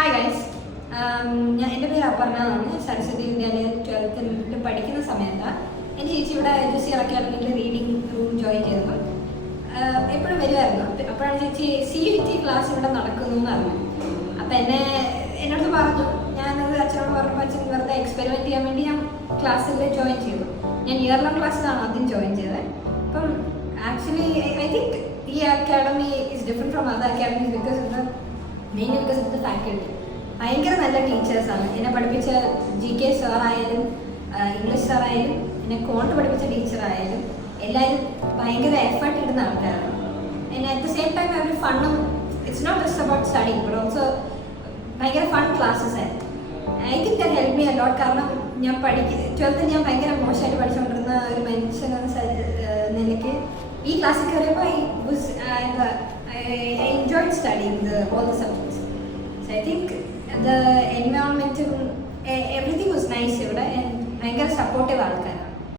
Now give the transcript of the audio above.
Hi guys, എൻ്റെ പേര് അപർണ എന്നാണ്. സരസ്വതി വിദ്യാലയം 12th പഠിക്കുന്ന സമയത്ത് എൻ്റെ ചേച്ചി ഇവിടെ LUC അക്കാദമിയിൽ റീഡിംഗ് റൂം ജോയിൻ ചെയ്തപ്പോൾ എപ്പോഴും വരുമായിരുന്നു. അപ്പോഴാണ് ചേച്ചി CUT ക്ലാസ് ഇവിടെ നടക്കുന്നു എന്ന് അറിഞ്ഞു. അപ്പം എന്നോട് പറഞ്ഞു. ഞാനത് അച്ഛനോട് പറഞ്ഞപ്പോൾ അച്ഛൻ വെറുതെ എക്സ്പെരിമെൻറ്റ് ചെയ്യാൻ വേണ്ടി ഞാൻ ക്ലാസ്സിൽ ജോയിൻ ചെയ്തു. ഞാൻ ഇയർ ലോങ് ക്ലാസ്സിലാണ് ആദ്യം ജോയിൻ ചെയ്തത്. അപ്പം ആക്ച്വലി ഐ തിങ്ക് ഈ academy is different from other academies mainly because of the faculty. ഭയങ്കര നല്ല ടീച്ചേഴ്സാണ്. എന്നെ പഠിപ്പിച്ച GK സാറായാലും ഇംഗ്ലീഷ് സാറായാലും എന്നെ കോണ്ട് പഠിപ്പിച്ച ടീച്ചറായാലും എല്ലാവരും ഭയങ്കര എഫേർട്ട് ഇടുന്ന ആൾക്കാരാണ്. And at the same time അവർ ഫണ്ണും it's not just about study but also ഭയങ്കര ഫൺ ക്ലാസ്സസ് ആയിരുന്നു. I think that help me a lot. കാരണം ഞാൻ 12th ഞാൻ ഭയങ്കര മോശമായിട്ട് പഠിച്ചുകൊണ്ടിരുന്ന ഒരു മനുഷ്യൻ എന്ന നിലയ്ക്ക് ഈ ക്ലാസ്സിൽ കയറിയപ്പോൾ I enjoyed studying all the subjects. So I think the environment, everything was nice here, and ഭയങ്കര സപ്പോർട്ടീവ് ആൾക്കാരാണ്.